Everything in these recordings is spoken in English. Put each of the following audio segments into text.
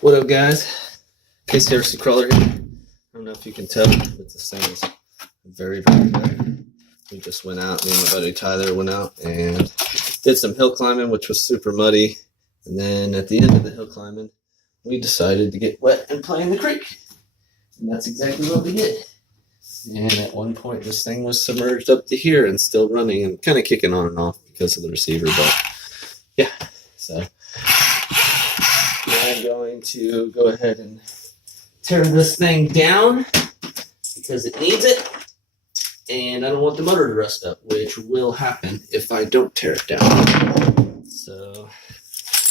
What up, guys? Casey Harrison Crawler here. I don't know if you can tell, but this thing is very, very good. We just went out, me and my buddy Tyler went out and did some hill climbing, which was super muddy. And then at the end of the hill climbing, we decided to get wet and play in the creek. And that's exactly what we did. And at one point, this thing was submerged up to here and still running and kind of kicking on and off because of the receiver. But yeah, so I'm going to go ahead and tear this thing down because it needs it. And I don't want the motor to rust up, which will happen if I don't tear it down. So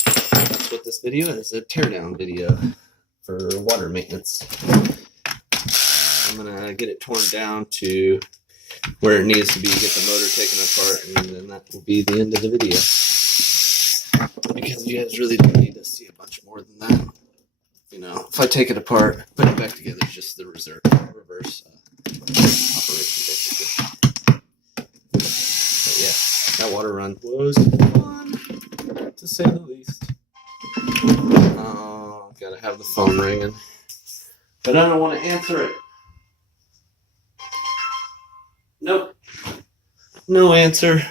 that's what this video is, a teardown video for water maintenance. I'm going to get it torn down to where it needs to be, get the motor taken apart, and then that will be the end of the video. Because you guys really don't need to see a bunch more than that. You know, if I take it apart, put it back together, it's just the reverse operation, basically. But yeah, that water run was fun, to say the least. Oh, gotta have the phone ringing. But I don't want to answer it. Nope. No answer.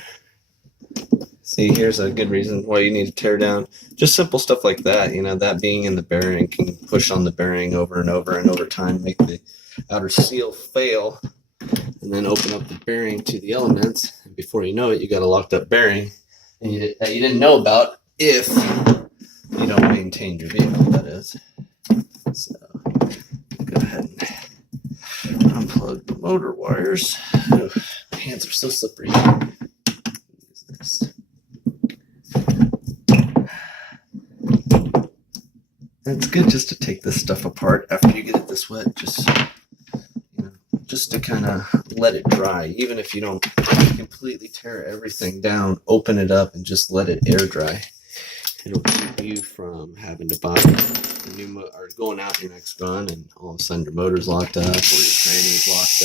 See, here's a good reason why you need to tear down. Just simple stuff like that, you know, that being in the bearing can push on the bearing over and over, and over time make the outer seal fail, and then open up the bearing to the elements. And before you know it, you got a locked up bearing that you didn't know about if you don't maintain your vehicle, that is. So, go ahead and unplug the motor wires. Ugh, my hands are so slippery. Use this. And it's good just to take this stuff apart after you get it this wet, just to kind of let it dry. Even if you don't completely tear everything down, open it up and just let it air dry. It'll keep you from having to buy a new motor or going out your next run and all of a sudden your motor's locked up or your training's locked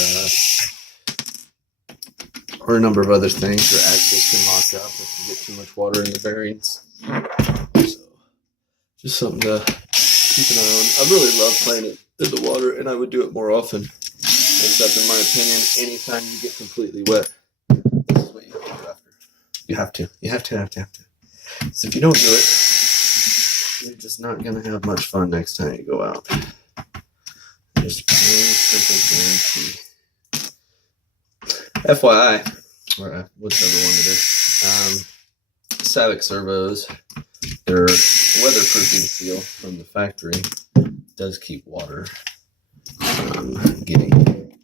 up or a number of other things. Your axles can lock up if you get too much water in the bearings. So just something to keep an eye on. I really love playing it in the water, and I would do it more often. Except, in my opinion, anytime you get completely wet, this is what you have to do after. You have to. You have to. So if you don't do it, you're just not going to have much fun next time you go out. Just plain simple guarantee. FYI, or whichever one it is, Savic servos, their weatherproofing seal from the factory does keep water getting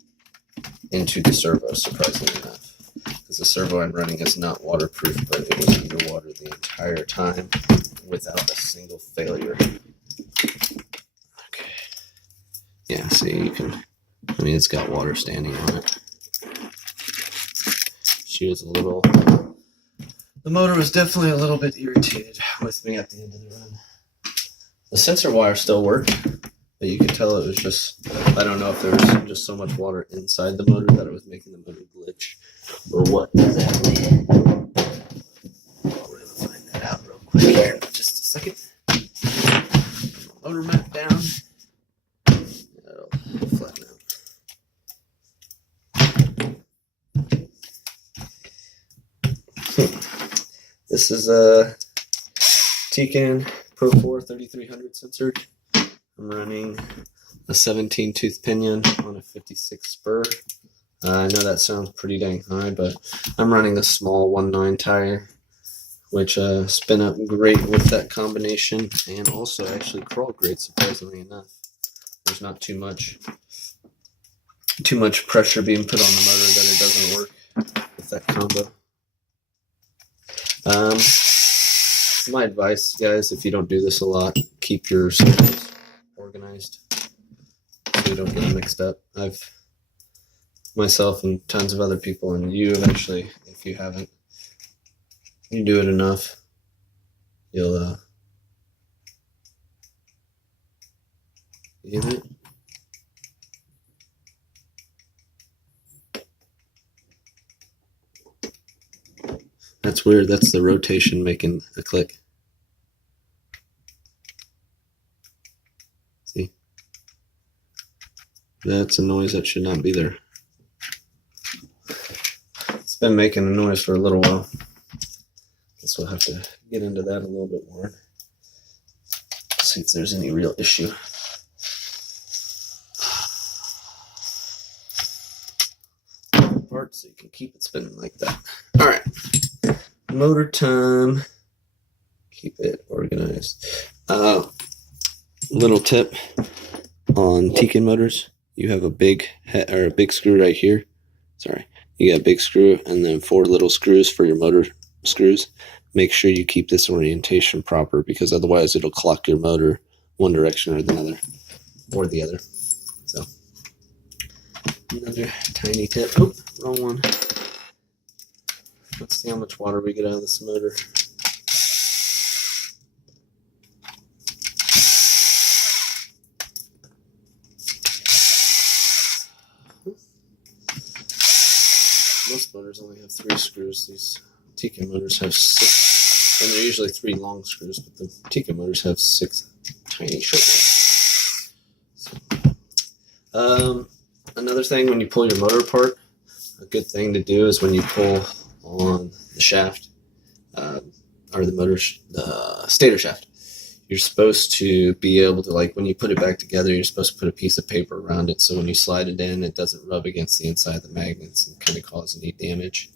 into the servo, surprisingly enough. Because the servo I'm running is not waterproof, but it was underwater the entire time without a single failure. Okay. Yeah, see, you can, I mean, it's got water standing on it. She was a little, the motor was definitely a little bit irritated with me at the end of the run. The sensor wire still worked, but you could tell it was just, I don't know if there was just so much water inside the motor that it was making the motor glitch or what exactly. We're going to find that out real quick here in just a second. Motor map down. That'll flatten out. This is a Tican Pro 4 3300 sensor. I'm running a 17 tooth pinion on a 56 spur. I know that sounds pretty dang high, but I'm running a small 1.9 tire, which spin up great with that combination and also actually crawl great, surprisingly enough. There's not too much pressure being put on the motor that it doesn't work with that combo. My advice, guys, if you don't do this a lot, keep your servos organized so you don't get them mixed up. I've myself and tons of other people, and you eventually, if you haven't, you do it enough, you'll get it. That's weird. That's the rotation making a click. That's a noise that should not be there. It's been making a noise for a little while. Guess we'll have to get into that a little bit more. See if there's any real issue. Part so you can keep it spinning like that. All right, motor time. Keep it organized. Little tip on Tekin motors: you have a big head or a big screw right here. Sorry, you got a big screw and then 4 little screws for your motor screws. Make sure you keep this orientation proper, because otherwise it'll clock your motor one direction or the other. So another tiny tip. Oh, wrong one. Let's see how much water we get out of this motor. Most motors only have 3 screws. These Tekin motors have 6, and they're usually 3 long screws, but the Tekin motors have 6 tiny short ones. So, another thing, when you pull your motor apart, a good thing to do is when you pull on the shaft, or the stator shaft, you're supposed to be able to, like, when you put it back together, you're supposed to put a piece of paper around it so when you slide it in, it doesn't rub against the inside of the magnets and kind of cause any damage.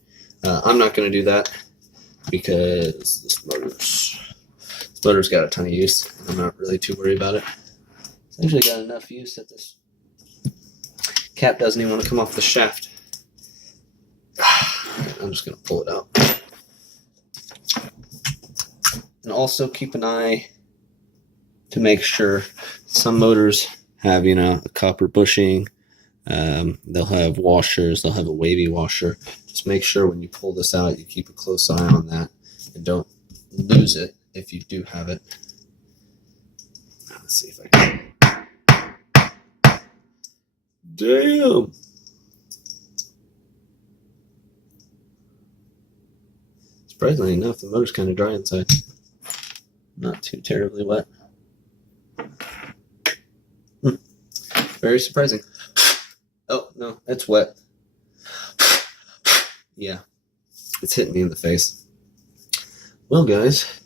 I'm not going to do that because this motor's got a ton of use. I'm not really too worried about it. It's actually got enough use that this cap doesn't even want to come off the shaft. I'm just going to pull it out. And also keep an eye to make sure. Some motors have, a copper bushing. They'll have washers. They'll have a wavy washer. Just make sure when you pull this out, you keep a close eye on that and don't lose it if you do have it. Let's see if I can. Damn! Surprisingly enough, the motor's kind of dry inside. Not too terribly wet. Very surprising. Oh, no, it's wet. Yeah, it's hitting me in the face. Well, guys,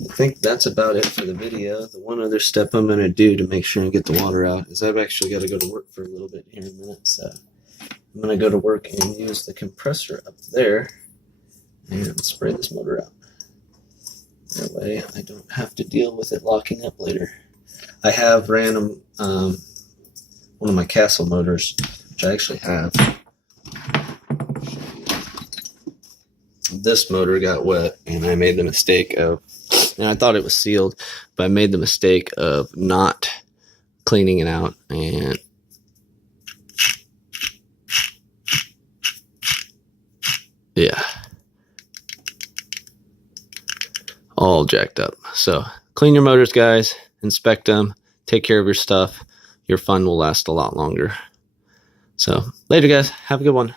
I think that's about it for the video. The one other step I'm going to do to make sure and get the water out is I've actually got to go to work for a little bit here in a minute. So I'm going to go to work and use the compressor up there and spray this motor out. That way I don't have to deal with it locking up later. I have ran one of my Castle motors, which I actually have. This motor got wet, and I made the mistake of, and I thought it was sealed, but I made the mistake of not cleaning it out, and yeah, all jacked up. So clean your motors, guys, inspect them, take care of your stuff. Your fun will last a lot longer. So later, guys, have a good one.